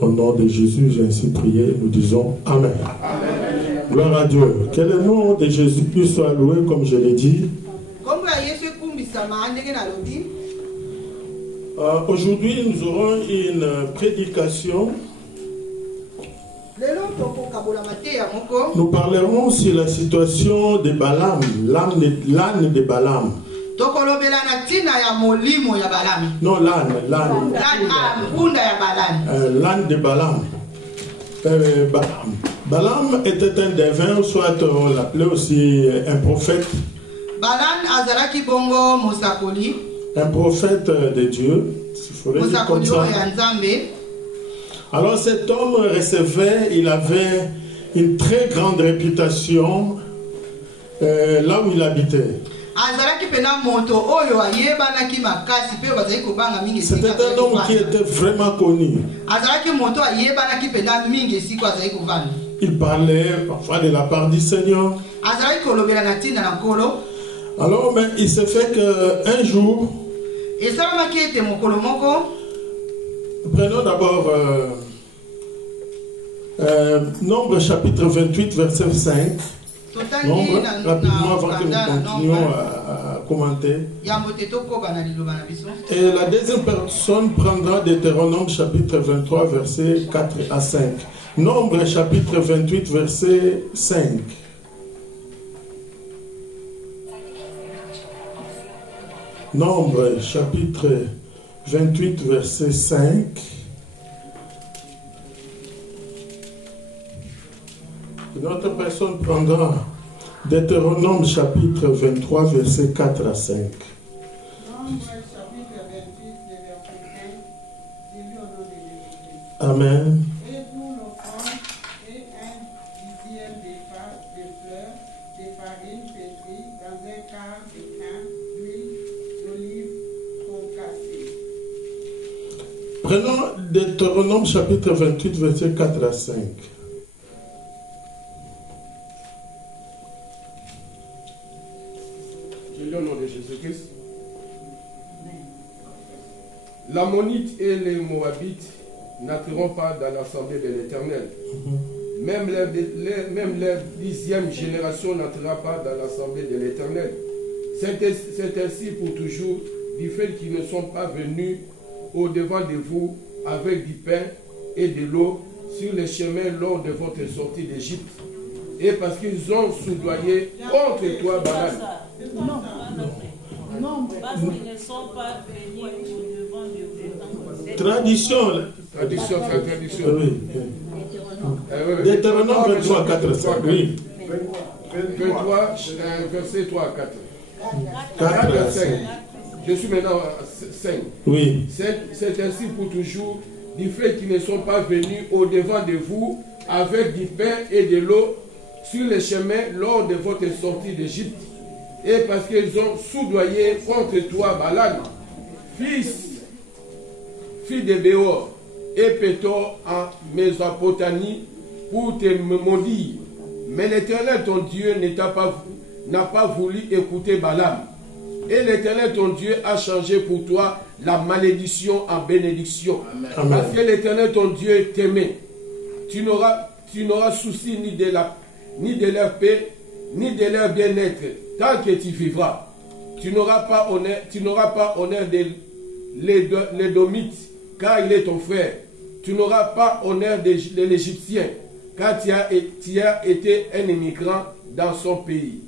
Au nom de Jésus, j'ai ainsi prié, nous disons Amen. Amen. Gloire à Dieu. Que le nom de Jésus soit loué, comme je l'ai dit. Aujourd'hui, nous aurons une prédication. Nous parlerons sur la situation de Balaam, l'âne de Balaam. Non, l'âne de Balaam. Balaam était un devin, soit on l'appelait aussi un prophète. Un prophète de Dieu, il faudrait dire comme ça. Alors cet homme recevait, il avait une très grande réputation là où il habitait. C'était un homme qui était vraiment connu. Il parlait parfois de la part du Seigneur. Alors, mais il se fait qu'un jour, prenons d'abord Nombre chapitre 28, verset 5. Nombre, rapidement avant que nous continuions à commenter. Et la deuxième personne prendra Deutéronome chapitre 23, verset 4 à 5. Nombre chapitre 28, verset 5. Nombre chapitre 28, verset 5. Une autre personne prendra Deutéronome chapitre 23, verset 4 à 5. Amen. Et pour l'offrande et un dixième de fleurs de farine pétrie dans un quart de pain d'huile d'olive concassée. Prenons Deutéronome chapitre 28, verset 4 à 5. Au nom de Jésus-Christ. L'Ammonite et les Moabites n'entreront pas dans l'assemblée de l'Éternel. Même leur 10e génération n'entrera pas dans l'assemblée de l'Éternel. C'est ainsi pour toujours, du fait qu'ils ne sont pas venus au-devant de vous avec du pain et de l'eau sur les chemins lors de votre sortie d'Égypte. Et parce qu'ils ont soudoyé contre toi, Balaam. Non, parce qu'ils ne sont pas venus au-devant de vous. Tradition. Oui. Deutéronome 23, 4 à 5. Oui. 23, verset 3 à 4. 4 à 5. Je suis maintenant à 5. Oui. C'est ainsi pour toujours, du fait qu'ils ne sont pas venus au-devant de vous avec du pain et de l'eau sur les chemins lors de votre sortie d'Égypte. Et parce qu'ils ont soudoyé contre toi, Balaam, fils de Béor, et Pétor en Mésopotamie, pour te maudire. Mais l'Éternel, ton Dieu, n'a pas voulu écouter Balaam. Et l'Éternel, ton Dieu, a changé pour toi la malédiction en bénédiction. Amen. Parce que l'Éternel, ton Dieu, t'aimait. Tu n'auras souci ni de leur paix, ni de leur bien-être, tant que tu vivras. Tu n'auras pas honneur de l'Édomite, car il est ton frère. Tu n'auras pas honneur de l'Égyptien, car tu as été un immigrant dans son pays.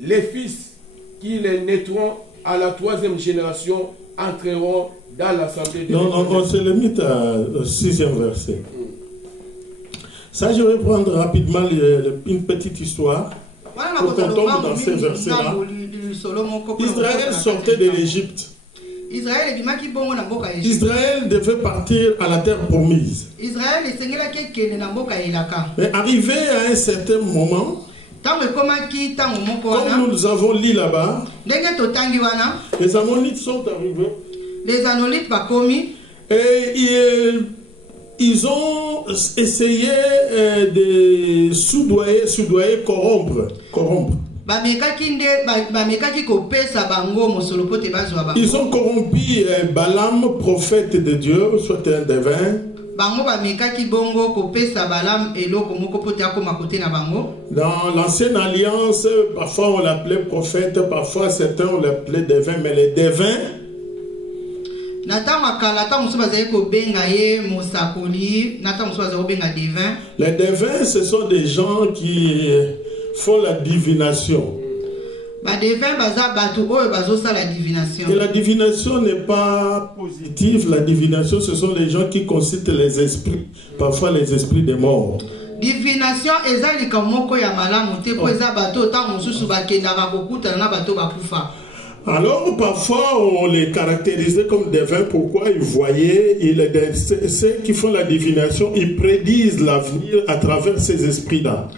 Les fils qui les naîtront à la 3e génération entreront dans l'assemblée de l'Éternel. On se limite au 6e verset. Ça, je vais prendre rapidement une petite histoire. Pour qu'on tombe dans ces versets-là. Israël sortait de l'Égypte. Israël devait partir à la terre promise. Mais arrivé à un certain moment, comme nous avons lu là-bas, les Ammonites sont arrivés. Et ils ont essayé de soudoyer, corrompre. Ils ont corrompu Balaam, prophète de Dieu, soit un devin. Dans l'ancienne alliance, parfois on l'appelait prophète, parfois certains on l'appelait devin, mais les devins, les devins, ce sont des gens qui font la divination. Et la divination n'est pas positive. La divination, ce sont les gens qui consultent les esprits, parfois les esprits des morts. Divination alors parfois on les caractérisait comme devins. Pourquoi? Ils voyaient, ceux qui font la divination, ils prédisent l'avenir à travers ces esprits-là.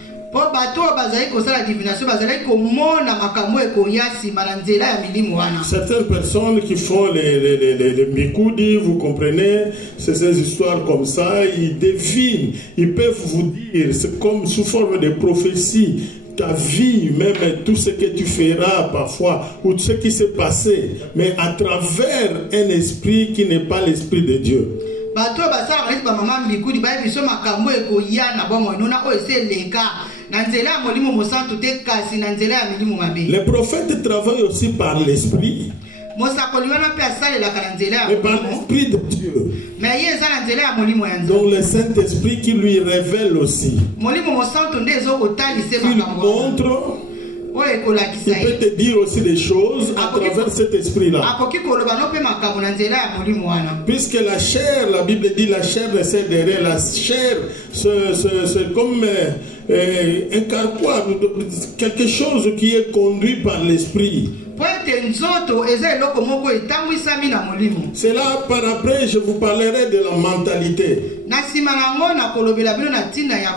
Certaines personnes qui font les mikoudi, vous comprenez, c'est ces histoires comme ça, ils devinent, ils peuvent vous dire, c'est comme sous forme de prophétie, ta vie, même tout ce que tu feras parfois, ou ce qui s'est passé, mais à travers un esprit qui n'est pas l'esprit de Dieu. Les prophètes travaillent aussi par l'esprit, mais par l'esprit de Dieu. Donc le Saint-Esprit qui lui révèle aussi. Il montre. Il peut te dire aussi des choses à travers cet esprit-là. Puisque la chair, la Bible dit, la chair ne sert de rien. La chair, c'est comme un carquois, quelque chose qui est conduit par l'esprit. C'est là, par après, je vous parlerai de la mentalité.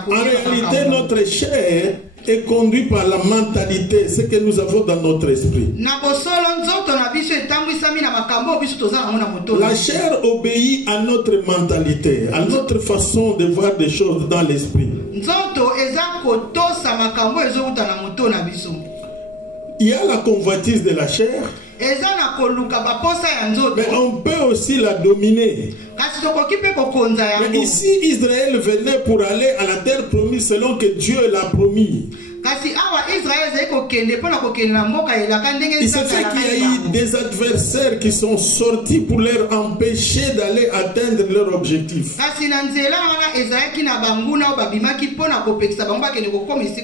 En réalité, notre chair est conduit par la mentalité, ce que nous avons dans notre esprit. La chair obéit à notre mentalité, à notre façon de voir des choses dans l'esprit. Il y a la convoitise de la chair, mais on peut aussi la dominer. Mais ici, Israël venait pour aller à la terre promise selon que Dieu l'a promis. Il se fait qu'il y a eu des adversaires qui sont sortis pour leur empêcher d'aller atteindre leur objectif.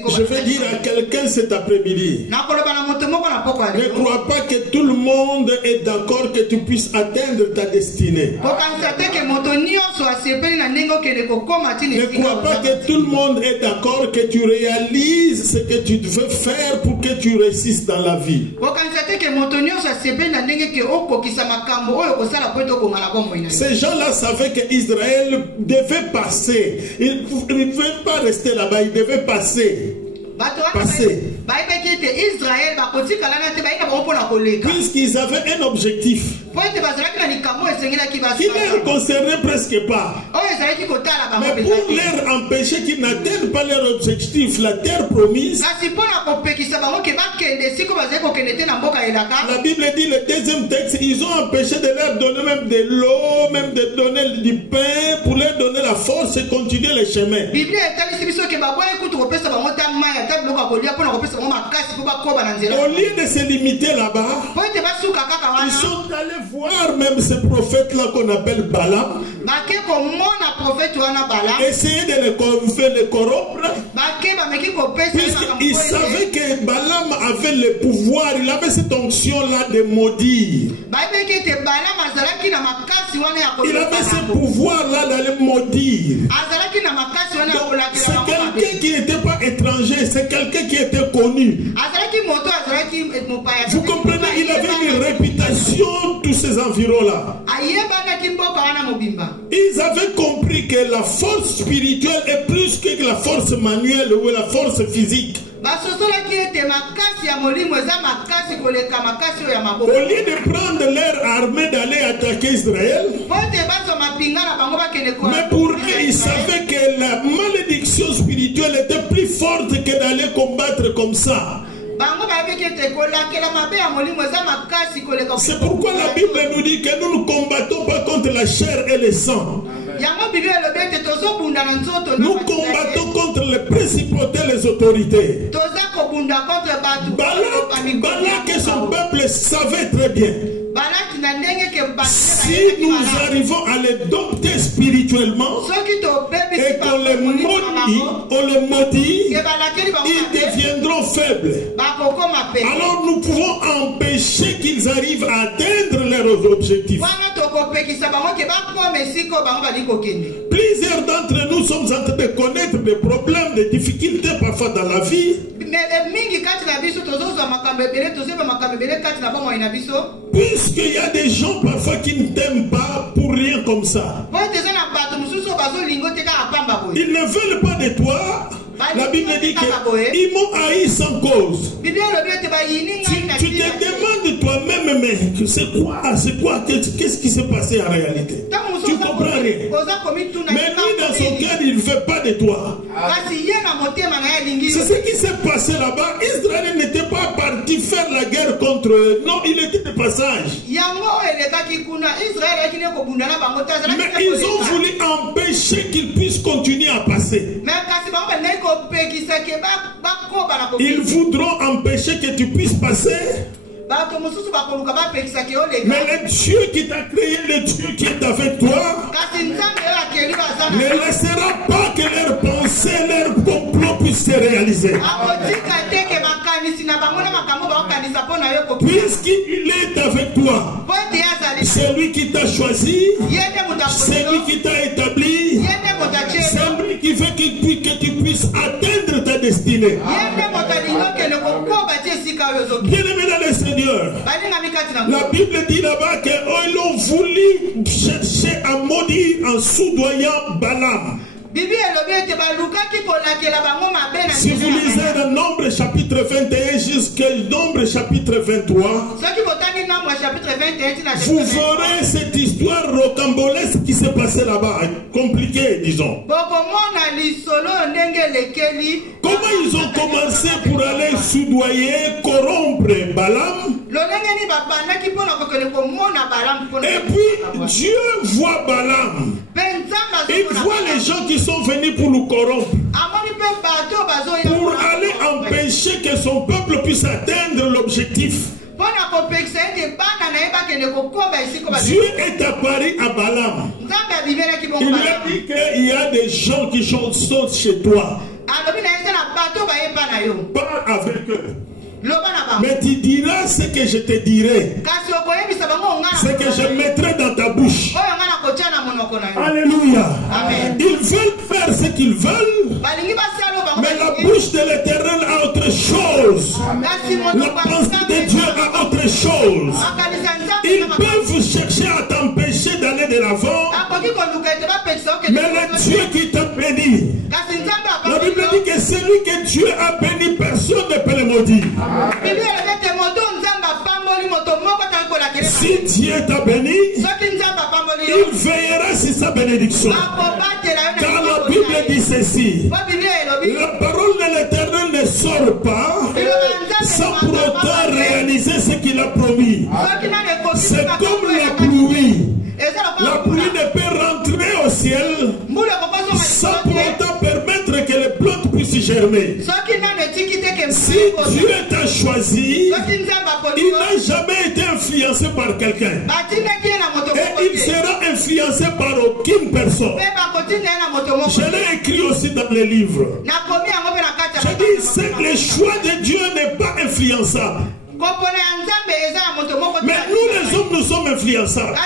Je vais dire à quelqu'un cet après-midi, ne crois pas que tout le monde est d'accord que tu puisses atteindre ta destinée. Ne crois pas que tout le monde est d'accord que tu réalises ce que tu veux faire pour que tu réussisses dans la vie. Ces gens-là savaient qu'Israël devait passer. Ils ne pouvaient pas rester là-bas, ils devaient passer. Puisqu'ils avaient un objectif qui ne les concernait presque pas, mais pour leur empêcher qu'ils n'atteignent pas leur objectif, la terre promise, la Bible dit, le deuxième texte, ils ont empêché de leur donner même de l'eau, même de donner du pain, pour leur donner la force et continuer le chemin. Au lieu de se limiter là-bas, ils sont allés voir même ce prophète-là qu'on appelle Balaam, essayer de le corrompre, puisqu'ils savaient que Balaam avait le pouvoir, il avait cette onction-là de maudire. Il avait ce pouvoir-là d'aller maudire. C'est quelqu'un qui n'était pas étranger, c'est quelqu'un qui était connu. Vous comprenez, il avait une réputation, tous ces environs-là. Ils avaient compris que la force spirituelle est plus que la force manuelle ou la force physique. Au lieu de prendre leur armée d'aller attaquer Israël, mais pour eux, ils savaient que la malédiction spirituelle était plus forte que d'aller combattre comme ça. C'est pourquoi la Bible nous dit que nous ne combattons pas contre la chair et le sang, Nous combattons contre les principautés et les autorités. Balak et son peuple savaient très bien. Si nous arrivons à les dompter spirituellement et qu'on les maudit, ils deviendront faibles. Alors nous pouvons empêcher qu'ils arrivent à atteindre leurs objectifs. Plusieurs d'entre nous sommes en train de connaître des problèmes, des difficultés parfois dans la vie. Puisqu'il y a des gens parfois qui ne t'aiment pas pour rien comme ça. Ils ne veulent pas de toi. La Bible dit qu'ils m'ont haï sans cause. Tu te demandes toi-même, mais c'est quoi, qu'est-ce qui s'est passé en réalité? Tu ne comprends rien. Mais lui, dans son cœur, il ne veut pas de toi. C'est ce qui s'est passé là-bas. Israël n'était pas parti faire la guerre contre eux. Non, il était de passage. Mais ils ont voulu empêcher qu'ils puissent continuer à passer. Ils voudront empêcher que tu puisses passer. Mais le Dieu qui t'a créé, le Dieu qui est avec toi, ne laissera pas que leurs pensées, leurs complots puissent se réaliser. Puisqu'il est avec toi, c'est lui qui t'a choisi, c'est lui qui t'a établi, c'est lui qui veut que tu puisses atteindre ta destinée. Bien-aimé dans le Seigneur, la Bible dit là-bas qu'ils ont voulu chercher à maudire en soudoyant Balaam. Si vous lisez le Nombre chapitre 21 jusqu'à Nombre chapitre 23, vous verrez cette histoire rocambolesque qui s'est passée là-bas, compliquée disons. Comment ils ont commencé pour aller soudoyer, corrompre Balaam? Et puis Dieu voit Balaam. Il voit les gens qui sont venus pour nous corrompre, pour aller empêcher que son peuple puisse atteindre l'objectif. Dieu est apparu à Balaam. Il lui a dit qu'il y a des gens qui sont chez toi. Parle avec eux. Mais tu diras ce que je te dirai, ce que je mettrai dans ta bouche. Alléluia. Amen. Ils veulent faire ce qu'ils veulent, mais la bouche de l'Éternel a autre chose. La pensée de Dieu a autre chose. Ils peuvent chercher à t'empêcher d'aller de l'avant, mais le Dieu qui t'a béni, la Bible dit que celui que Dieu a béni, personne ne peut le maudire. Si Dieu t'a béni, il veillera sur sa bénédiction. Car la Bible dit ceci: la parole de l'Éternel ne sort pas sans pour autant réaliser ce qu'il a promis. C'est comme la pluie. La pluie ne peut rentrer au ciel sans pour autant permettre que les plantes puissent germer. Si Dieu t'a choisi, il n'a jamais été influencé par quelqu'un. Et il sera influencé par aucune personne. Je l'ai écrit aussi dans les livres. Je dis, le choix de Dieu n'est pas influençable. Mais nous les hommes, nous sommes influençables.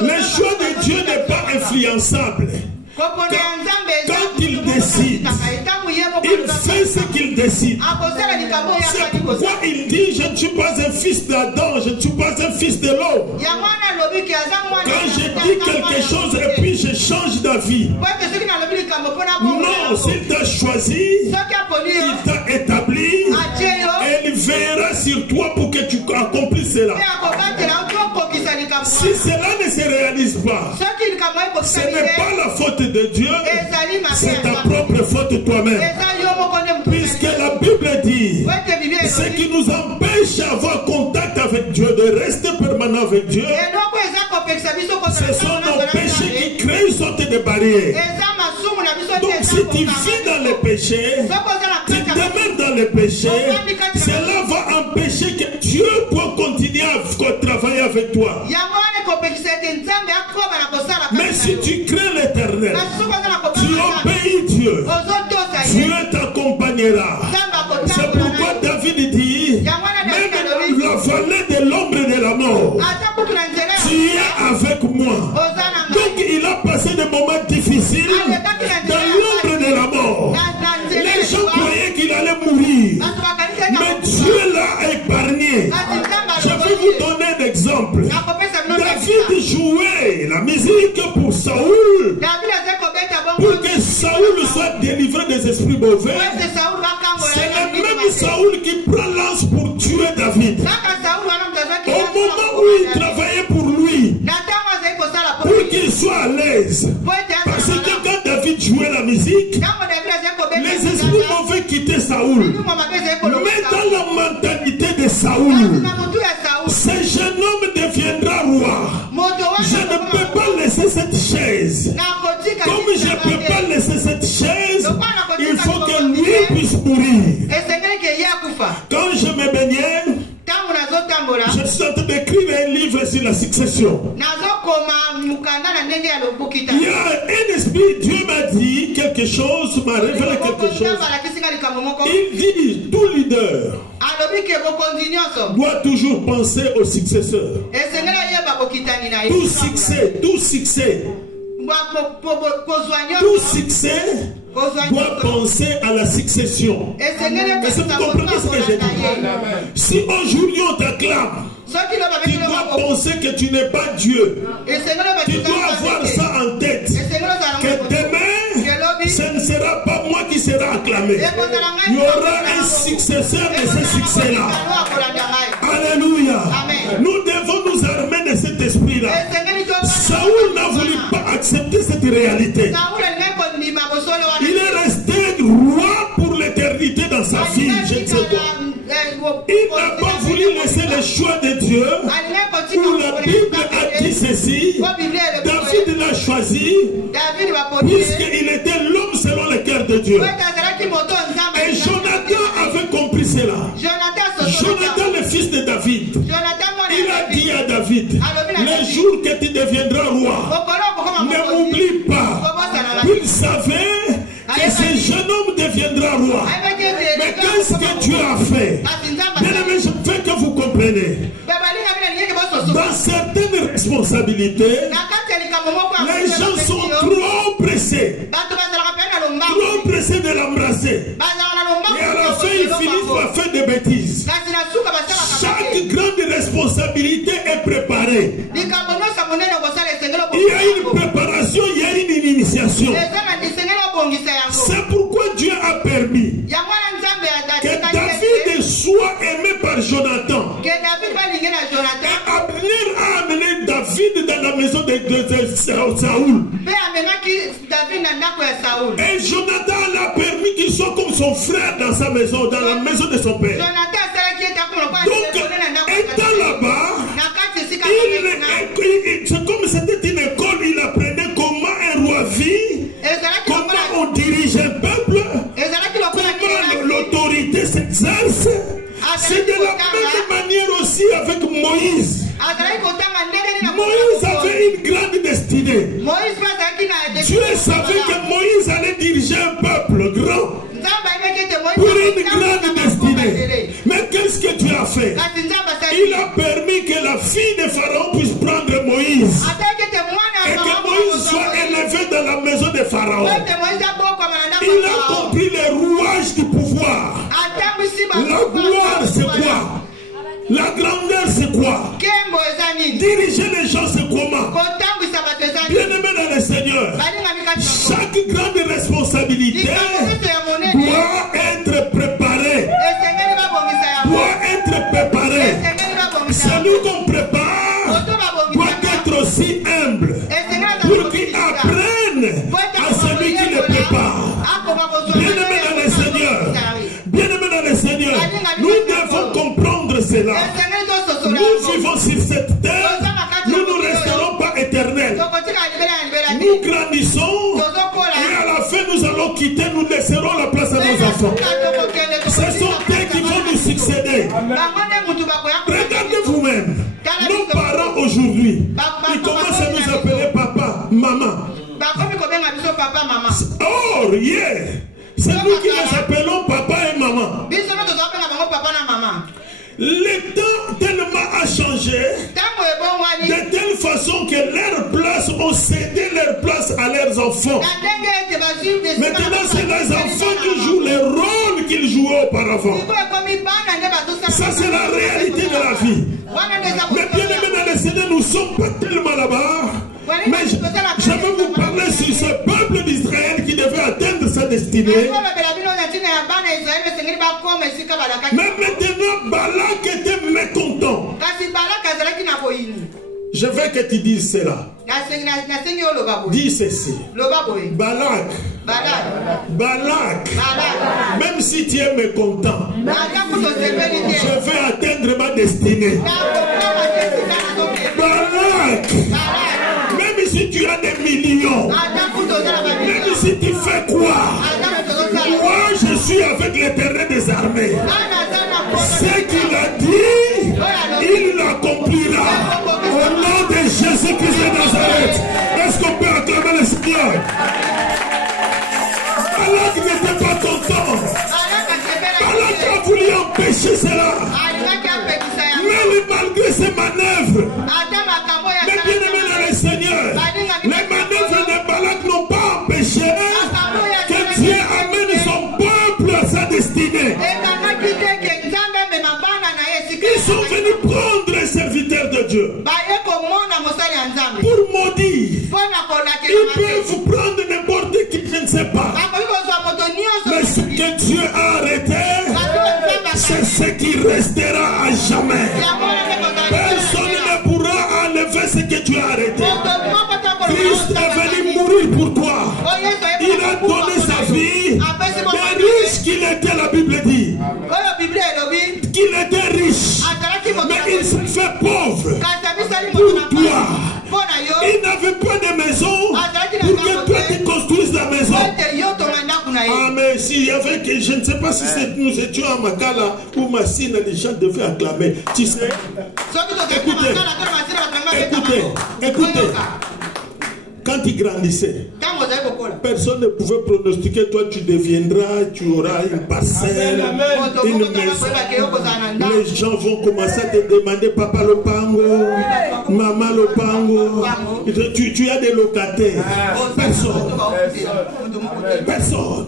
Le choix de Dieu n'est pas influençable. Quand il décide, il fait ce qu'il décide. C'est pourquoi il dit: je ne suis pas un fils d'Adam, je ne suis pas un fils de l'homme. Quand je dis quelque chose et puis je change d'avis, non, s'il t'a choisi, il t'a établi, et il veillera sur toi pour que tu accomplisses cela. Si cela ne se réalise pas, ce n'est pas la faute de Dieu, c'est ta propre faute toi-même. Puisque la Bible dit, ce qui nous empêche d'avoir contact avec Dieu, de rester permanent avec Dieu, ce sont nos péchés qui créent une sorte de barrière. Donc si tu vis dans le péché, tu demeures dans le péché, cela va empêcher que Dieu puisse continuer à travailler avec toi. Mais si tu crains l'Éternel, tu obéis Dieu, Dieu t'accompagnera. C'est pourquoi David dit, même la vallée de l'ombre de la mort, tu es avec moi. Donc il a passé des moments difficiles dans l'ombre de la mort. Les gens croyaient qu'il allait mourir, mais Dieu l'a épargné. Je vais vous donner un exemple. David jouait la musique pour Saoul, pour que Saoul soit délivré des esprits mauvais. C'est le même Saoul qui prend lance pour tuer David. Au moment où il travaillait pour lui, pour qu'il soit à l'aise. Parce que quand David jouait la musique, les esprits mauvais quittaient Saoul. Mais dans la mentalité de Saoul, ce jeune homme deviendra roi. Je ne peux pas laisser cette chaise. Comme je ne peux pas laisser cette chaise, il faut que lui puisse mourir. Quand je me baignais, je suis en train d'écrire un livre sur la succession. Il y a un esprit, Dieu m'a dit quelque chose, m'a révélé quelque chose. Il dit, tout leader doit toujours penser au successeur. Tout succès doit penser à la succession. Est-ce que vous comprenez ce que j'ai dit? Si aujourd'hui on t'acclame, tu dois penser que tu n'es pas Dieu. Tu dois avoir ça en tête. Que demain, ce ne sera pas moi qui sera acclamé. Il y aura un successeur de ce succès-là. Alléluia. Nous devons nous armer de cet esprit-là. Saoul n'a voulu pas accepter cette réalité. Il est resté roi pour l'éternité dans sa vie. Je ne sais pas. Il n'a pas voulu laisser le choix de Dieu. Où la Bible a dit ceci. David l'a choisi puisqu'il était l'homme selon le cœur de Dieu. Et Jonathan avait compris cela. Jonathan, le fils de David, il a dit à David, le jour que tu deviendras roi, ne m'oublie pas. Il savait que ce jeune homme deviendra roi. Mais qu'est-ce que Dieu a fait? Bien aimé, je veux que vous compreniez. Dans certaines responsabilités, les gens sont trop pressés. Trop pressés de l'embrasser. Et à la fin, ils finissent par faire des bêtises. Chaque grande responsabilité est préparée. Il y a une préparation, il y a une initiation. C'est pourquoi Dieu a permis que David soit aimé par Jonathan. Et Abner a amené David dans la maison de Saoul. Et Jonathan l'a permis qu'il soit comme son frère dans sa maison, dans la maison de son père. Donc, étant là-bas, c'est comme c'était une école, il apprenait comment un roi vit, comment on dirige un peuple, comment l'autorité s'exerce. C'est de la même manière aussi avec Moïse. Moïse avait une grande destinée. Dieu savait que Moïse allait diriger un peuple grand pour une grande destinée. Mais qu'est-ce que Dieu a fait? Il a permis que la fille de Pharaon puisse prendre Moïse et que Moïse soit élevé dans la maison de Pharaon. Il a compris les rouages du pouvoir. La gloire c'est quoi? La grandeur c'est quoi? Diriger les gens c'est comment? Bien-aimé dans le Seigneur, chaque grande responsabilité doit être préparée. Celui qu'on prépare doit être aussi humble pour qu'il apprenne à celui qui le prépare. Bien-aimé dans le Seigneur, bien-aimé dans le Seigneur, nous devons comprendre cela. Nous vivons sur cette terre, nous ne resterons pas éternels. Nous grandissons et à la allons quitter, nous laisserons la place à nos enfants. Ce sont eux qui vont nous succéder. Regardez vous-même. Nos parents aujourd'hui, ils commencent à nous appeler papa, maman. Or, hier, c'est nous qui les appelons papa et maman. Le temps tellement a changé de telle façon que leur place ont cédé leur place à leurs enfants. Maintenant, c'est les enfants qui jouent le rôle qu'ils jouaient auparavant. Ça, c'est la réalité de la vie. Mais bien aimé dans les CD, nous ne sommes pas tellement là-bas. Mais je vais vous parler sur ce peuple d'Israël qui devait atteindre sa destinée. Mais maintenant, Balak était mécontent. Je veux que tu dises cela. Dis ceci. Balak, même si tu es mécontent, je vais atteindre ma destinée. Balak, même si tu as des millions, même si tu fais quoi, moi je suis avec l'Éternel des armées. Ce qu'il a dit, il l'accomplira. Au nom de Jésus-Christ de Nazareth. Est-ce qu'on peut acclamer le Seigneur? Balak n'était pas content. Balak a voulu empêcher cela. Mais malgré ses manœuvres, mais bien aimé dans le Seigneur, les manœuvres de Balak n'ont pas empêché que Dieu amène son peuple à sa destinée. Ils sont venus prendre les serviteurs de Dieu pour maudire. Ils peuvent prendre n'importe qui, je ne sais pas. Mais ce que Dieu a arrêté, c'est ce qui restera à jamais. Personne ne pourra enlever ce que Dieu a arrêté. Christ est venu mourir pour toi. Il a donné sa vie. Mais riche qu'il était, la Bible dit qu'il était riche, mais il se fait pauvre pour toi. Il n'avait pas de maison pour que toi tu construises la maison. Ah, mais s'il y avait que je ne sais pas si nous étions à Makala ou Massina, les gens devaient acclamer. Tu sais, écoutez. Quand il grandissait, personne ne pouvait pronostiquer, toi tu deviendras, tu auras une parcelle, une maison. Les gens vont commencer à te demander, papa le pango, maman le pango, tu as des locataires. Personne.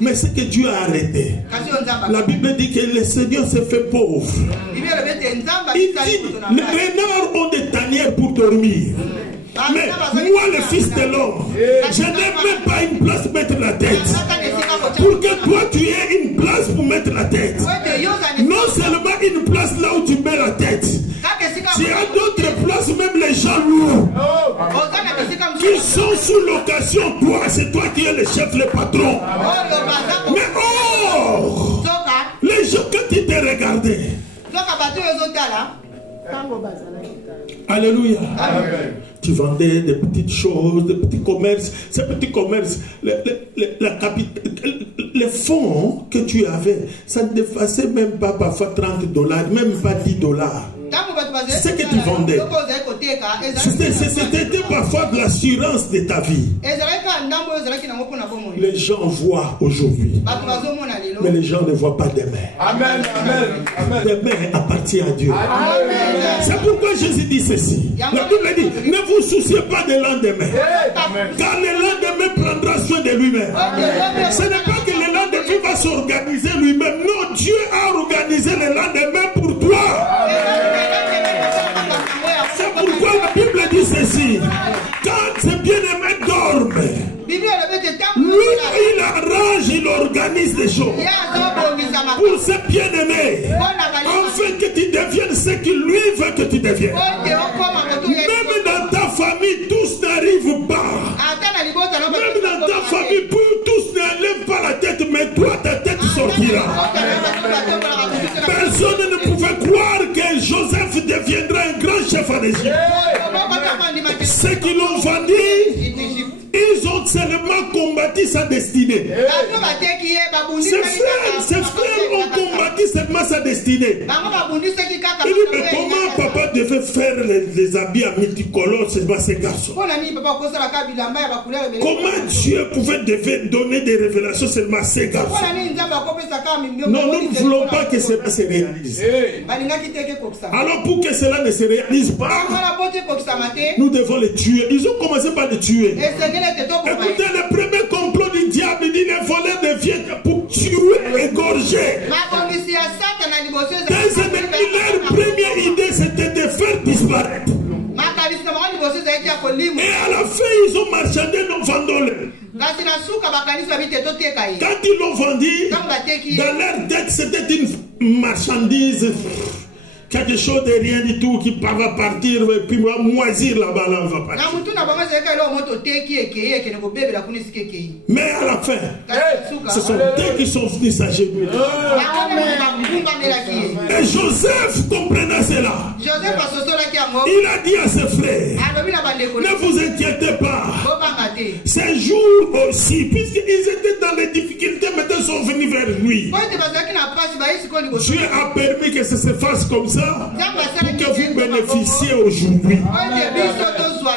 Mais c'est que Dieu a arrêté. La Bible dit que le Seigneur s'est fait pauvre. Il dit, les renards ont des tanières pour dormir. Mais moi, le Fils de l'homme, je n'ai même pas une place pour mettre la tête. Pour que toi, tu aies une place pour mettre la tête. Non seulement une place là où tu mets la tête. Tu as d'autres places, même les gens lourds, qui sont sous location. Toi, c'est toi qui es le chef, le patron. Mais les gens, quand ils te regardaient, alléluia. Tu vendais des petites choses, des petits commerces. Ces petits commerces, les fonds que tu avais, ça ne dépassait même pas parfois $30, même pas $10. C'est ce que tu vendais. C'était parfois de l'assurance de ta vie. Les gens voient aujourd'hui, mais les gens ne voient pas demain. Amen. Demain appartient à Dieu. C'est pourquoi Jésus dit ceci. La Bible dit, ne vous souciez pas de lendemain, car le lendemain prendra soin de lui-même. Ce n'est pas que le lendemain va s'organiser lui-même. Non, Dieu a organisé le lendemain pour toi. C'est pourquoi la Bible dit ceci. Quand ses bien-aimés dorment, lui, il arrange, il organise les choses pour ses bien-aimés, afin que tu deviennes ce qu'il lui veut que tu deviennes. Même dans ta famille, tous n'arrivent pas. Même dans ta famille, tous n'enlèvent pas la tête, mais toi, ta tête sortira. Personne ne pouvait croire que Joseph deviendra un grand chef en Égypte. Ceux qui l'ont vendu, ils ont seulement combattu sa destinée. Ses frères ont combattu seulement sa destinée. Il dit, mais comment papa devait faire les habits à multicolores seulement ces garçons? Comment Dieu devait donner des révélations seulement à ces garçons? Non, nous ne voulons pas que cela se réalise. Alors pour que cela ne se réalise pas, nous devons les tuer. Ils ont commencé par les tuer. Écoutez, le premier complot du diable, il dit les voleurs ne viennent pour tuer, égorger. Leur première idée, c'était de faire disparaître. Et à la fin, ils ont marchandé nos vendeurs. Quand ils l'ont vendu, dans leur tête, c'était une marchandise, quelque chose de rien du tout qui va partir et puis va moisir là-bas, là, on va partir. Mais à la fin, ce sont eux qui sont venus s'agenouiller. Et Joseph comprenait cela. Il a dit à ses frères, ne vous inquiétez pas. Ces jours aussi, puisqu'ils étaient dans les difficultés, maintenant ils sont venus vers lui. Dieu a permis que ça se fasse comme ça pour que vous bénéficiez aujourd'hui.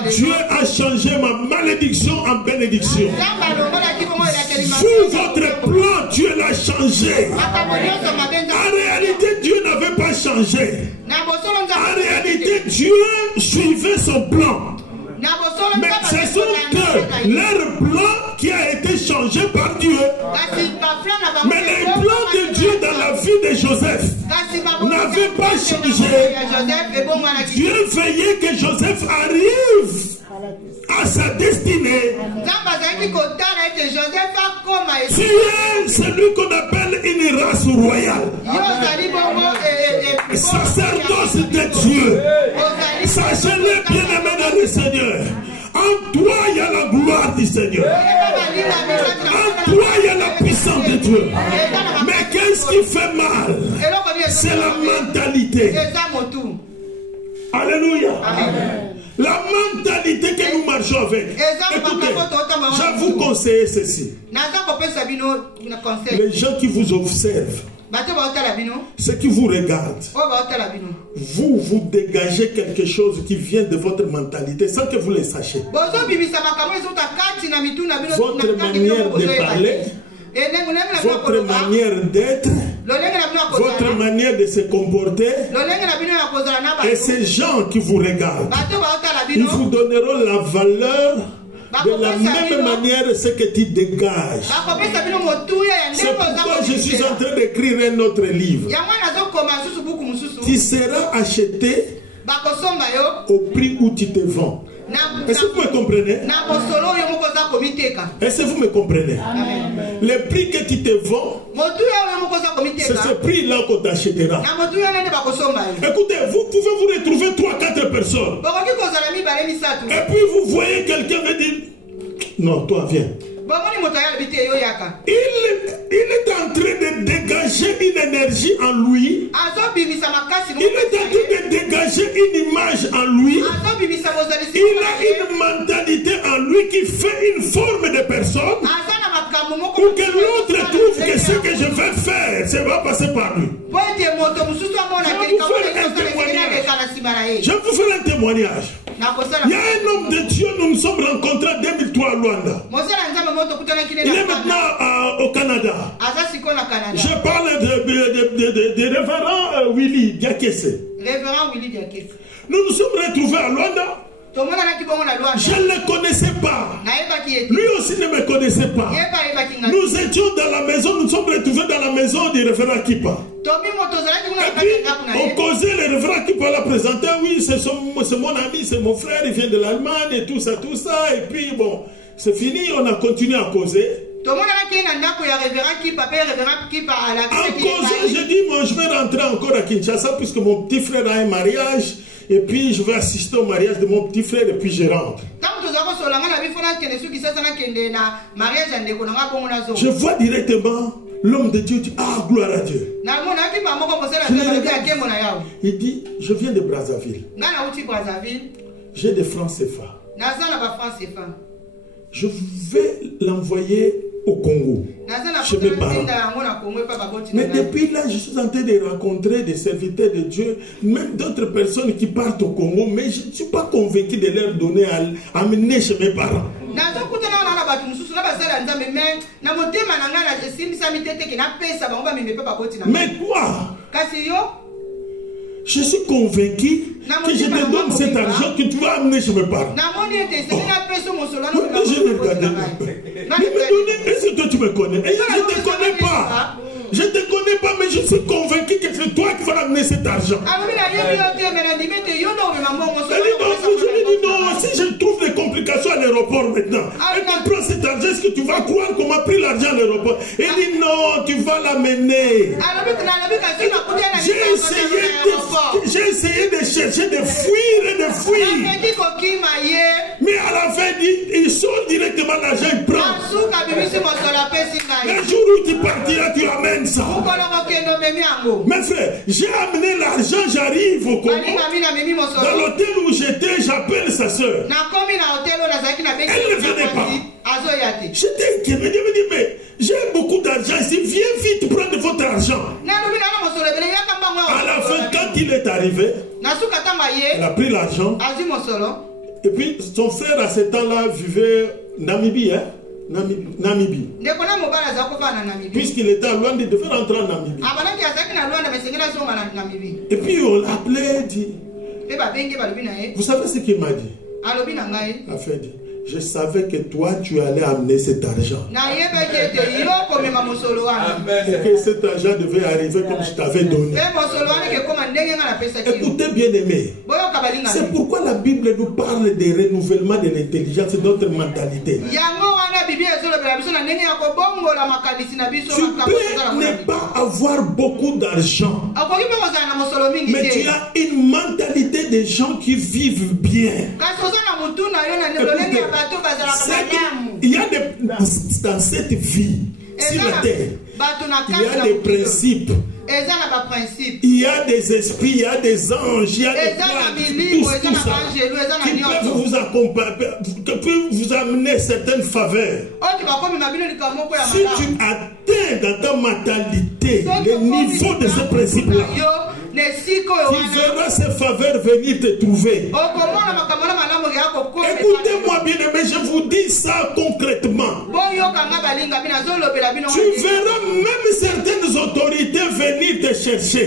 Dieu a changé ma malédiction en bénédiction. Vous, votre plan, Dieu l'a changé. En réalité, Dieu n'avait pas changé. En réalité, Dieu suivait son plan. Mais ce sont leur plan qui a été changé par Dieu. Mais les plans de Dieu dans la vie de Joseph n'avaient pas changé. Dieu veillait que Joseph arrive à sa destinée. Tu es celui qu'on appelle une race royale. Sacerdoce de Dieu. Sachez-le, bien-aimé dans le Seigneur. En toi, il y a la gloire du Seigneur. En toi, il y a la puissance de Dieu. Mais qu'est-ce qui fait mal? C'est la mentalité. Alléluia. Amen. La mentalité que nous marchons avec. Écoutez, je vous conseille ceci. Les gens qui vous observent, ceux qui vous regardent, vous dégagez quelque chose qui vient de votre mentalité sans que vous le sachiez. Votre manière de parler, votre manière d'être, votre manière de se comporter, et ces gens qui vous regardent, ils vous donneront la valeur de la même manière ce que tu dégages. C'est pourquoi je suis en train d'écrire un autre livre. Tu seras acheté au prix où tu te vends. Est-ce que vous me comprenez? Est-ce que vous me comprenez? Le prix que tu te vends, c'est ce prix-là qu'on t'achètera. Écoutez, vous pouvez vous retrouver 3-4 personnes. Et puis vous voyez quelqu'un veut dire, non, toi viens. Il est en train de dégager une énergie en lui. Il est en train de dégager une image en lui. Il a une mentalité en lui qui fait une forme de personne pour que l'autre trouve que ce que je vais faire, ça va passer par lui. Je vais vous faire un témoignage. Il y a un homme de Dieu, nous nous sommes rencontrés en 2003 à Luanda. Il est maintenant au Canada. Je parle de révérend Willy Diakese. Nous nous sommes retrouvés à Luanda. Je ne le connaissais pas. Lui aussi ne me connaissait pas. Nous étions dans la maison, nous nous sommes retrouvés dans la maison du révérend Kipa. Et puis, on causait, le révérend Kipa l'a présenté. Oui, c'est mon ami, c'est mon frère, il vient de l'Allemagne et tout ça. Et puis, bon, c'est fini, on a continué à causer. En causant, j'ai dit, moi, je vais rentrer encore à Kinshasa puisque mon petit frère a un mariage. Et puis je vais assister au mariage de mon petit frère et puis je rentre. Je vois directement l'homme de Dieu dit, ah, gloire à Dieu. Il dit, je viens de Brazzaville. J'ai des francs CFA. je vais l'envoyer au Congo. Chez mes parents. Mais depuis là, je suis en train de rencontrer des serviteurs de Dieu, même d'autres personnes qui partent au Congo, mais je ne suis pas convaincu de leur donner à amener chez mes parents. Mais toi, je suis convaincu que je te donne cet argent que tu vas amener chez mes parents. Je vais regarder. Mais est-ce que toi tu me connais? Je ne te connais pas. Je ne te connais pas, mais je suis convaincu que c'est toi qui vas ramener cet argent. Non, si je trouve des complications à l'aéroport maintenant, et tu prends cet argent, est-ce que tu vas croire qu'on m'a pris l'argent à l'aéroport? Il dit non, tu vas l'amener. J'ai essayé de chercher, de fuir et de fuir. Mais à la fin, il sort directement l'argent, il prend. Le jour où tu partiras, tu amènes ça. Mes frères, j'ai amené l'argent, j'arrive au Congo. Dans l'hôtel où j'étais, j'appelle sa soeur. Elle ne venait pas. J'étais inquiet, me dit, mais j'ai beaucoup d'argent ici, viens vite prendre votre argent. À la fin, quand il est arrivé, il a pris l'argent. Et puis son frère à ce temps-là vivait Namibie, hein? Namibie. Puisqu'il était à Luanda, il devait rentrer en Namibie. Et puis on l'a appelé, dit. Vous savez ce qu'il m'a dit? Il a fait dit. Je savais que toi, tu allais amener cet argent. Et que cet argent devait arriver comme je t'avais donné. Écoutez, bien aimé. C'est pourquoi la Bible nous parle des renouvellements de l'intelligence et d'autres mentalités. Tu peux ne pas avoir beaucoup d'argent, mais tu as une mentalité de gens qui vivent bien. Il y a dans cette vie, sur la terre, il y a des principes, il y a des esprits, il y a des anges, il y a des tout ça, qui peuvent vous accompagner, qui peuvent vous amener certaines faveurs. Si tu atteins dans ta mentalité le niveau de ce principe-là, tu verras ces faveurs venir te trouver. Écoutez-moi bien aimé, je vous dis ça concrètement. Tu verras même certaines autorités venir te chercher.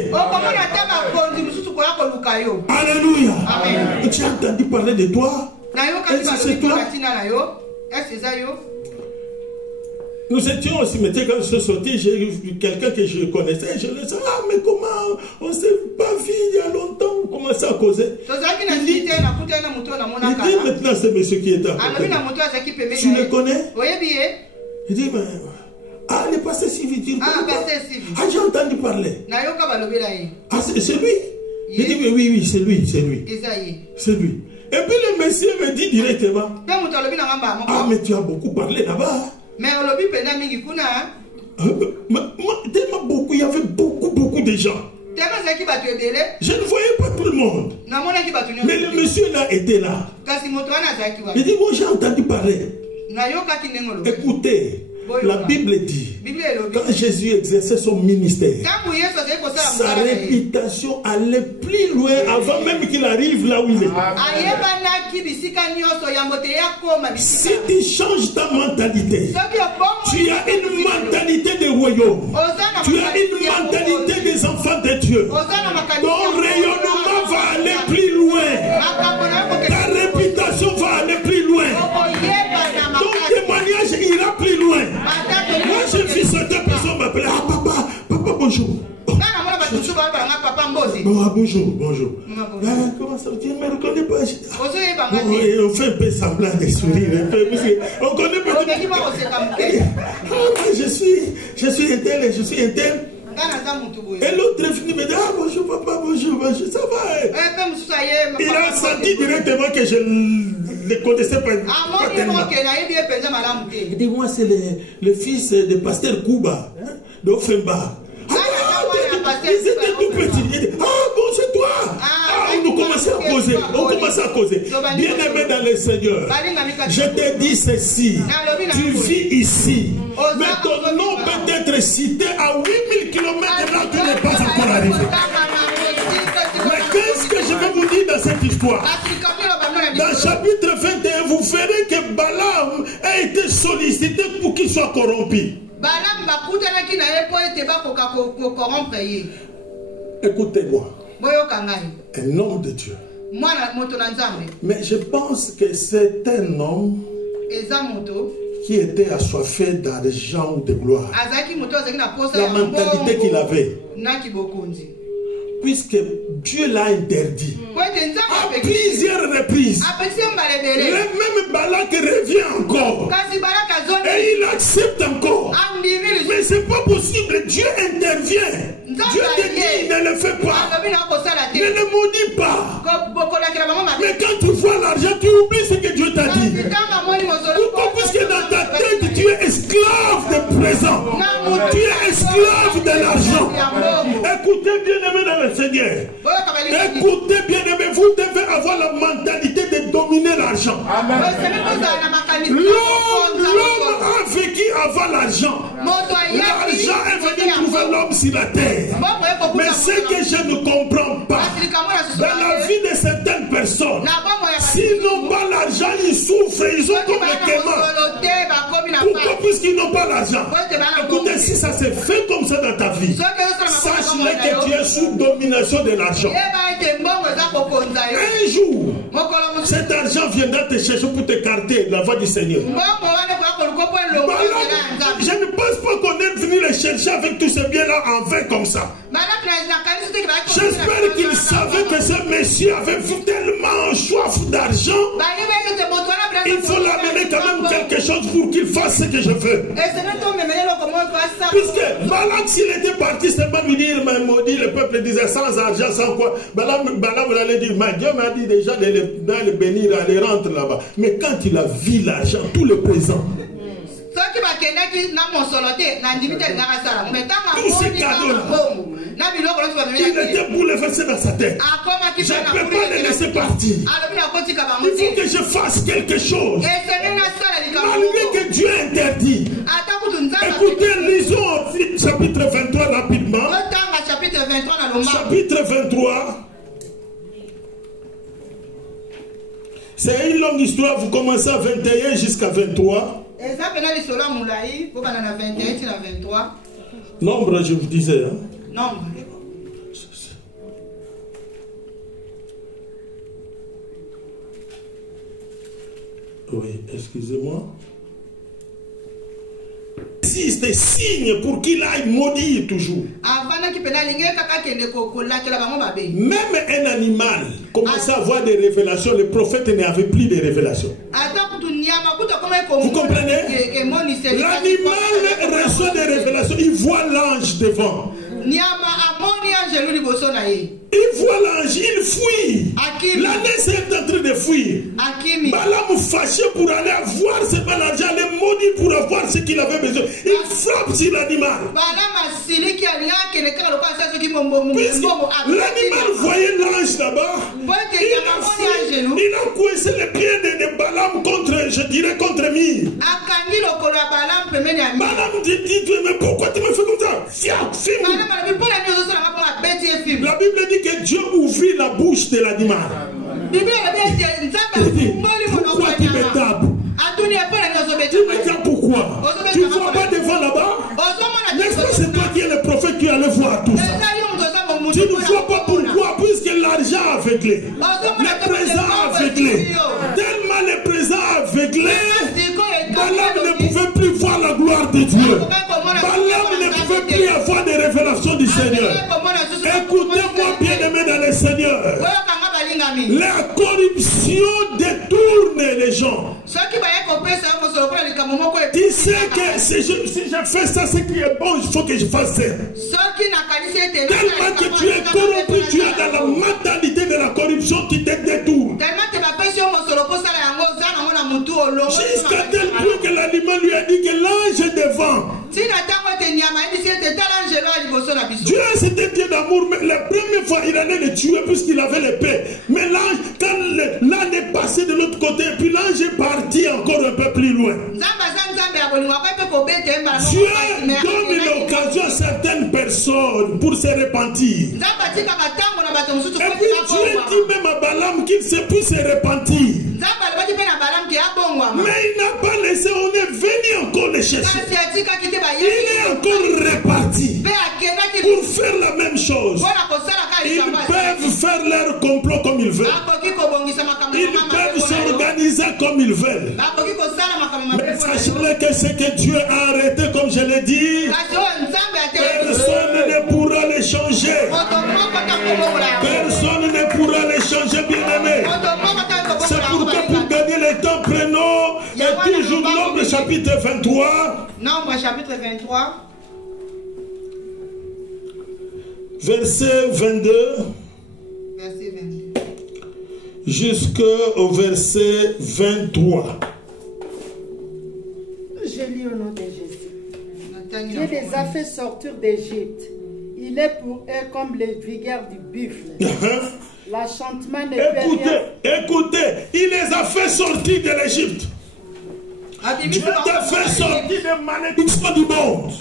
Alléluia. Tu as entendu parler de toi? Est-ce que c'est toi? Nous étions au cimetière quand je suis sorti, j'ai vu quelqu'un que je connaissais, je lui disais, ah mais comment, on ne s'est pas vu il y a longtemps, on commençait à causer. Il dit maintenant c'est monsieur qui est à côté. Tu le connais? Il dit, mais, ah le pasteur Sylvie, ah j'ai entendu parler. Ah c'est lui? Il dit, oui, c'est lui, c'est lui. C'est lui. Et puis le monsieur me dit directement, ah mais tu as beaucoup parlé là-bas. Mais tellement beaucoup, il y avait beaucoup de gens. Je ne voyais pas tout le monde. Mais le monsieur là était là. Il dit, bon, j'ai entendu parler. Écoutez, la Bible dit, quand Jésus exerçait son ministère, sa réputation allait plus loin avant même qu'il arrive là où il est. Si tu changes ta mentalité, tu as une mentalité de royaume, tu as une mentalité des enfants de Dieu, ton rayonnement va aller plus loin, ta réputation va aller plus loin, ton témoignage ira plus loin. Moi j'ai vu certaines personnes m'appeler, ah papa bonjour. Bonjour. Comment ça, tu ne me reconnais pas? On fait un peu semblant de sourire, on connaît pas. Je suis intel, Et l'autre est venu me dire, ah bonjour papa, bonjour, ça va. Il a senti directement que je ne le connaissais pas tellement. Il dit, moi c'est le fils de pasteur Kouba, d'Offenbach. Ils étaient tout petits. Ah bon, c'est toi. Ah, on nous commence à causer. On commence à causer. Bien-aimé dans le Seigneur, je te dis ceci. Tu vis ici. Mais ton nom peut être cité à 8000 km là, tu n'es pas encore arrivé. Mais qu'est-ce que je vais vous dire dans cette histoire? Dans chapitre 21, vous verrez que Balaam a été sollicité pour qu'il soit corrompu. Écoutez-moi. Un homme de Dieu. Mais je pense que c'est un homme qui était assoiffé d'argent ou de gloire. La mentalité qu'il avait. Puisque Dieu l'a interdit à plusieurs reprises. Le même Balak revient encore et il accepte encore. Mais c'est pas possible. Dieu intervient. Dieu te dit ne le fais pas, ne le maudis pas. Mais quand tu vois l'argent, tu oublies ce que Dieu t'a dit. Pourquoi? Puisque dans ta tête tu es esclave de présent, tu es esclave de l'argent. Écoutez bien aimé dans le Seigneur. Écoutez bien aimé, vous devez avoir la mentalité de dominer l'argent. L'homme a vécu avant l'argent. L'argent est venu trouver l'homme sur la terre. Mais ce que je ne comprends pas, dans la vie de certaines personnes, s'ils n'ont pas l'argent, ils souffrent, ils ont comme les quémans. Pourquoi? Puisqu'ils n'ont pas l'argent. Écoutez, si ça se fait comme ça dans ta vie, sache-le que tu es sous domination de l'argent. Un jour, cet argent viendra te chercher pour t'écarter de la voie du Seigneur. Je ne pense pas qu'on est venu les chercher avec tous ces biens-là en vain comme ça. J'espère qu'il savait que ce monsieur avait tellement soif d'argent. Il faut l'amener quand même quelque chose pour qu'il fasse ce que je veux. Puisque Balak, s'il était parti, c'est pas lui dire, mais maudit, le peuple disait sans argent, sans quoi. Balak allait dire, mais Dieu m'a dit déjà de le bénir, d'aller rentrer là-bas. Mais quand il a vu l'argent, tout le présent, tous ces cadeaux-là, il était bouleversé dans sa tête. Je ne peux pas les laisser partir. Il faut que je fasse quelque chose. Malgré que Dieu interdit. Écoutez, lisons chapitre 23 rapidement. Chapitre 23. C'est une longue histoire. Vous commencez à 21 jusqu'à 23. Nombre, je vous disais. Hein? Nombre. Oui, excusez-moi. Existe des signes pour qu'il aille maudire toujours. Même un animal commence à avoir des révélations. Le prophète n'avait plus de révélations. Vous comprenez? L'animal reçoit des révélations. Il voit l'ange devant. Il voit l'ange, il fuit. L'ânesse est en train de fuir. Balaam fâché pour aller voir ce l'argent, il maudit pour avoir ce qu'il avait besoin. Il frappe sur l'animal. Puisque l'animal voyait l'ange là-bas, il a coincé les pieds de Balaam contre, je dirais, contre Mire. Balaam dit, mais pourquoi tu me fais comme ça? La Bible dit que Dieu ouvrit la bouche de l'animal. Pourquoi tu me tapes? Tu me tapes pourquoi? Tu ne vois pas devant là-bas? N'est-ce pas c'est toi qui es le prophète qui allait voir tout ça? Tu ne vois pas pourquoi? Puisque l'argent a aveuglé, le présent a aveuglé. Tellement le présent a aveuglé, Balaam ne pouvait plus voir la gloire de Dieu. Balaam ne pouvait plus avoir des révélations du Seigneur. Écoutez-moi bien aimé dans le Seigneur. La corruption détourne les gens. Tu sais que si je fais ça, ce qui est bon, il faut que je fasse ça. Tellement que tu es corrompu, tu es dans la mentalité de la corruption qui te détourne. Jusqu'à tel point que l'animal lui a dit que l'ange est devant. Dieu c'était Dieu d'amour, mais la première fois il allait le tuer puisqu'il avait l'épée. Mais l'ange, quand l'âne est passé de l'autre côté, puis l'ange est parti encore un peu plus loin. Dieu donne l'occasion à certaines personnes pour se repentir. Et puis Dieu dit même à Balaam qu'il se puisse se repentir. Mais il n'a pas laissé, on est venu encore le chercher. Il est encore reparti pour faire la même chose. Ils peuvent faire leur complot comme ils veulent. Ils peuvent s'organiser comme ils veulent. Mais sachez que ce que Dieu a arrêté, comme je l'ai dit, personne ne pourra le changer. Personne ne pourra le changer, bien-aimé. C'est pourquoi pour gagner le temps, prenons toujours Nombre chapitre 23. Nombre chapitre 23. Verset 22. Verset 22. Jusqu'au verset 23. Je lis au nom de Jésus. Dieu les a fait sortir d'Égypte. Il est pour eux comme le vigueur du buffle. L'enchantement ne peut rien. Écoutez, il les a fait sortir de l'Égypte. Dieu t'a fait sortir des malédictions du monde.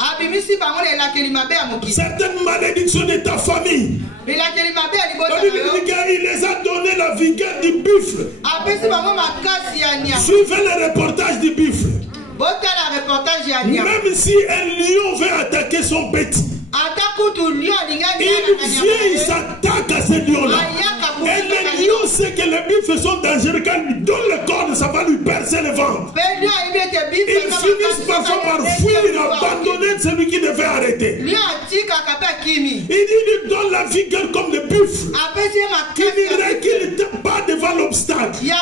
Certaines malédictions de ta famille. Il les a donné la vigueur du buffle. Suivez le reportage du buffle. Même si un lion veut attaquer son petit, il vient, il s'attaque à ce lion-là. Et le lion sait que les buffles sont dangereux. Quand il lui donne le corps, ça va lui percer le ventre. Ils finissent parfois par fuir, abandonner celui qui devait arrêter. Il lui donne la vigueur comme le buffle. Il dirait qu'il n'était pas devant l'obstacle. Dieu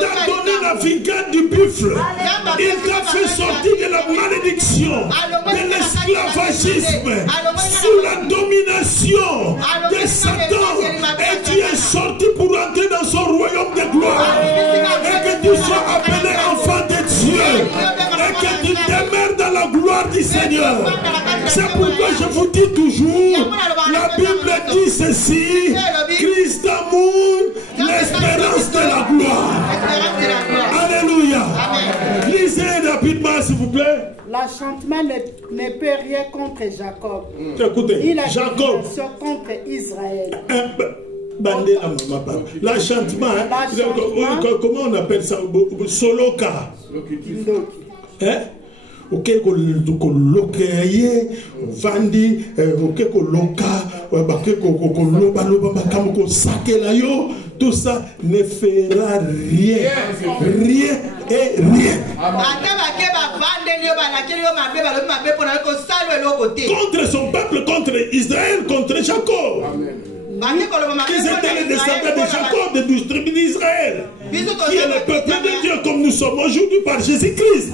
t'a donné la vigueur du buffle. Il t'a fait sortir de la malédiction, de l'esclavagisme, sous la domination de Satan. Et tu es sorti pour entrer dans son royaume de gloire. Et que tu sois appelé enfant de Dieu. Et que tu demeures dans la gloire du Seigneur. C'est pourquoi je vous dis toujours, la Bible dit ceci: Christ amour, l'espérance de la gloire. Alléluia. Lisez rapidement s'il vous plaît. L'enchantement ne peut rien contre Jacob. Écoutez, Il a Jacob contre Israël. L'enchantement, comment on appelle ça? Soloka. Hein? Ok, vandi, ok, tout ça ne fera rien, rien et rien. Contre son peuple, contre Israël, contre Jacob. Ils étaient les descendants de Jacob, de tribu d'Israël, qui est le peuple de Dieu comme nous sommes aujourd'hui par Jésus-Christ.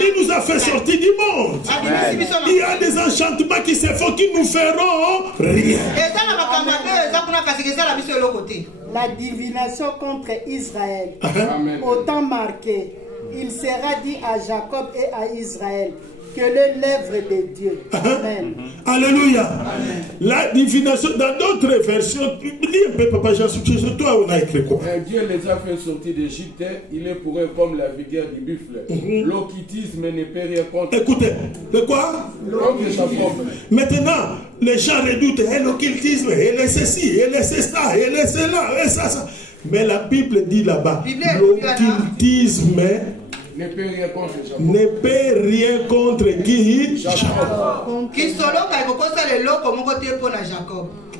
Il nous a fait sortir du monde. Il y a des enchantements qui se font, qui nous feront rien. La divination contre Israël, autant marqué, il sera dit à Jacob et à Israël que l'œuvre de Dieu. Amen. Alléluia. La divination, dans d'autres versions, dis un peu, papa Jean, sur toi, on a écrit quoi? Dieu les a fait sortir d'Égypte, il est pour eux comme la vigueur du buffle. L'occultisme ne peut rien contre. Écoutez, de quoi? Maintenant, les gens redoutent l'occultisme, et le ceci, et le cela, et le cela, et ça. Mais la Bible dit là-bas, l'occultisme ne peut rien contre Jacob. Ne peut rien contre qui? Jacob.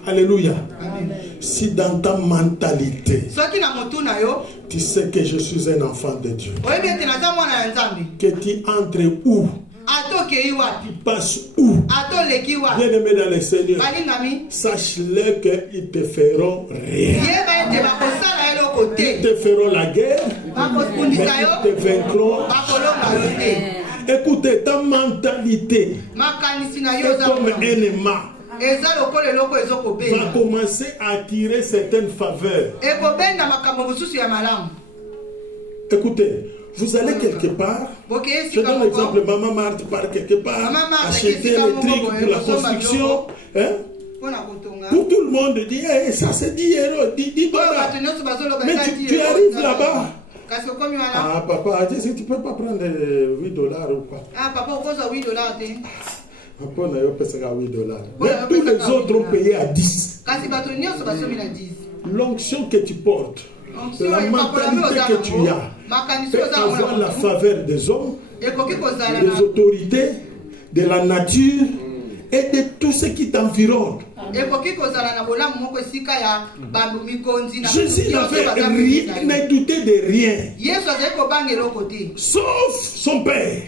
Alléluia. Amen. Si dans ta mentalité, tu sais que je suis un enfant de Dieu, que tu entres où? Tu passes où? Bien-aimé dans le Seigneur, sache-le qu'ils te feront rien. Ils te feront la guerre, mais ils te vaincront. Écoutez, ta mentalité est comme un aimant. Va commencer à attirer certaines faveurs. Écoutez, Vous allez quelque part, je donne l'exemple, Maman Marthe part quelque part, acheter les trucs pour la construction. Hein? Pour tout le monde dit, hey, ça c'est 10 euros, 10 dollars. Mais tu arrives là-bas. Ah papa, tu ne peux pas prendre 8 dollars ou quoi? Ah papa, on pose à 8 dollars. Papa, on a payé à 8 dollars. Mais tous les autres ont payé à 10. L'onction que tu portes, la mentalité que tu as, peut avoir la faveur des hommes, des autorités, de la nature et de tout ce qui t'environne. Jésus n'avait rien, ne doutait de rien, sauf son Père.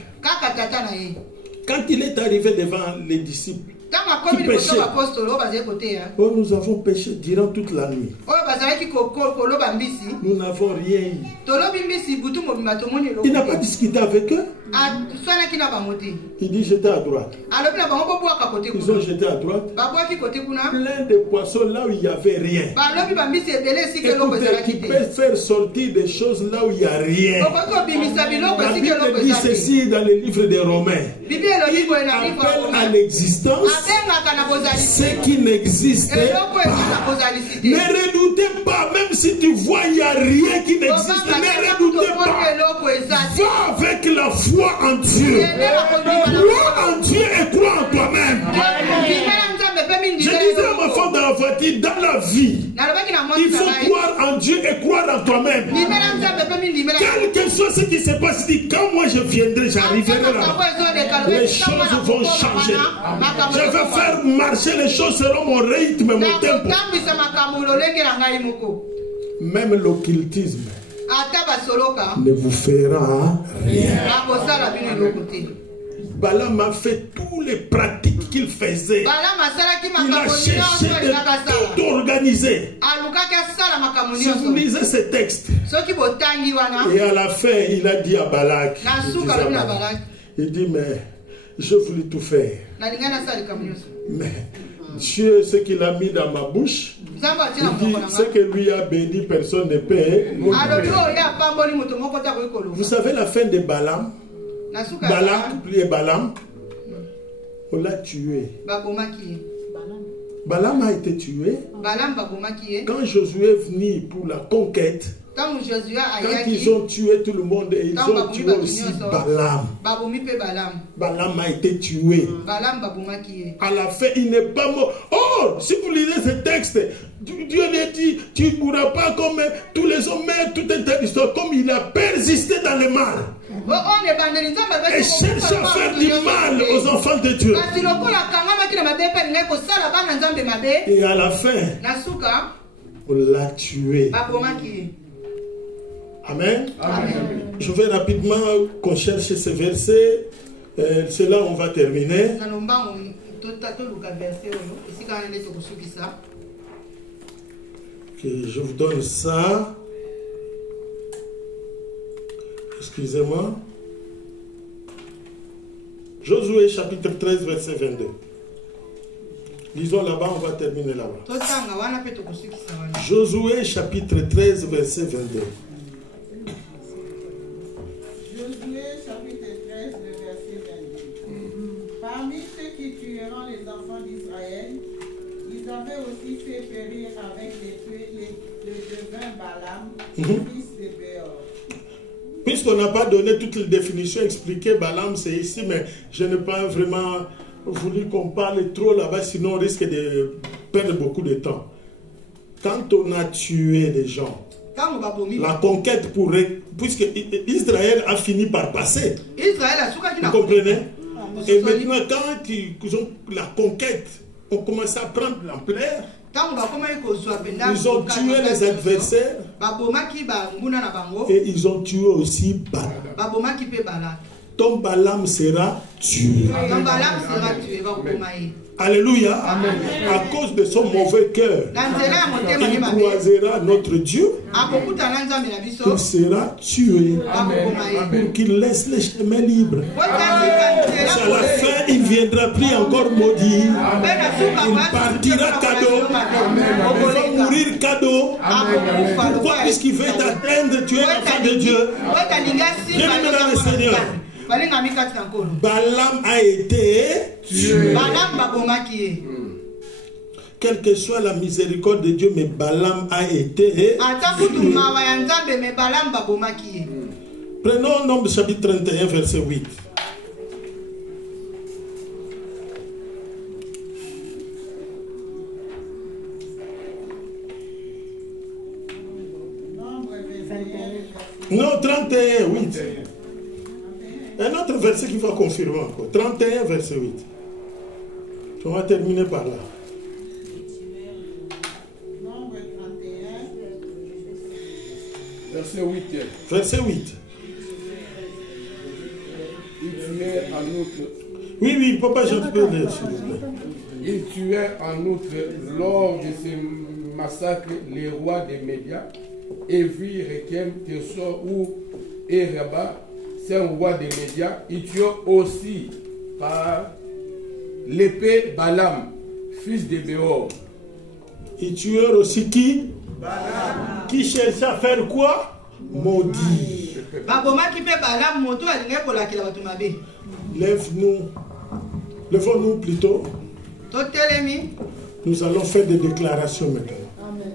Quand il est arrivé devant les disciples qui péchaient, oh, nous avons péché durant toute la nuit. Nous n'avons rien eu. Il n'a pas discuté avec eux. Il dit j'étais à droite. Ils ont jeté à droite. Plein de poissons là où il n'y avait rien. Écoutez, qui peut faire sortir des choses là où il n'y a rien. La Bible dit ceci dans le livre des Romains. Il appelle à l'existence ce qui n'existe pas. Ne redoutez pas, même si tu vois il n'y a rien qui n'existe. Ne redoutez pas. Va avec la foi en Dieu. Crois en Dieu et crois en toi-même. Je disais à ma femme dans la voiture, dans la vie, il faut croire en Dieu et croire en toi-même. Quel que soit ce qui se passe, dis, quand moi je viendrai, j'arriverai là. Les choses vont changer. Je vais faire marcher, les choses seront mon rythme, mon tempo. Même l'occultisme ne vous fera rien. Balaam a fait tous les pratiques qu'il faisait. Il a cherché de tout organiser. Si vous lisez ces textes, et à la fin, il a dit à Balak, il dit, mais je voulais tout faire. Mais Dieu, ce qu'il a mis dans ma bouche, il dit, ce que lui a béni, personne ne peut. Vous savez la fin de Balaam? Balak, lui et Balaam, on l'a tué. Balaam a été tué. Quand Josué est venu pour la conquête, quand ils ont tué tout le monde, et ils ont tué aussi Balaam. Balaam a été tué. À la fin, il n'est pas mort. Oh, si vous lisez ce texte, Dieu a dit, tu ne mourras pas comme tous les hommes, mais tout un tas d'histoires, comme il a persisté dans le mal. Et cherche à faire du mal aux enfants de Dieu. Et à la fin, on l'a tué. Amen. Amen. Je vais rapidement qu'on cherche ce verset. C'est là où on va terminer. Okay, je vous donne ça. Excusez-moi. Josué chapitre 13, verset 22. Lisons là-bas, on va terminer là-bas. Josué chapitre 13, verset 22. Josué chapitre 13, verset 22. Parmi ceux qui tueront les enfants d'Israël, ils avaient aussi fait périr avec le devin Balaam, fils de Béor. Puisqu'on n'a pas donné toutes les définitions expliquées, Balaam c'est ici, mais je n'ai pas vraiment voulu qu'on parle trop là-bas, sinon on risque de perdre beaucoup de temps. Quand on a tué les gens, la conquête pourrait, puisque Israël a fini par passer. Vous comprenez? Et maintenant, quand ils ont la conquête, on commence à prendre l'ampleur. Ils ont tué les adversaires et ils ont tué aussi Balaam. Ton Balaam sera tué. Alléluia. Amen. À cause de son mauvais cœur, il croisera notre Dieu. Il sera tué. Amen. Pour qu'il laisse les chemins libres. À la fin, il viendra plus encore maudit. Il partira cadeau. Il va mourir cadeau. Pourquoi? Puisqu'il veut t'atteindre, tu es l'enfant de Dieu. Bien-aimé dans le Seigneur, Balaam a été tué. Quelle que soit la miséricorde de Dieu, mais Balaam a été tué. Prenons Nombre chapitre 31, verset 8. Non, 31, 8. Un autre verset qui va confirmer encore. 31, verset 8. On va terminer par là. Nombre 31. Verset 8. Verset 8. Il tuait en outre. Oui, papa, je peux lire, s'il vous plaît. Il tuait en outre, lors de ces massacres, les rois des Médias, Évry, Rekem, Tésor et Rabat. C'est un roi des Médias. Il tuait aussi par l'épée Balaam, fils de Béor. Il tuait aussi qui? Balaam. Qui cherchait à faire quoi? Maudit. Lève-nous plutôt. Nous allons faire des déclarations maintenant. Amen.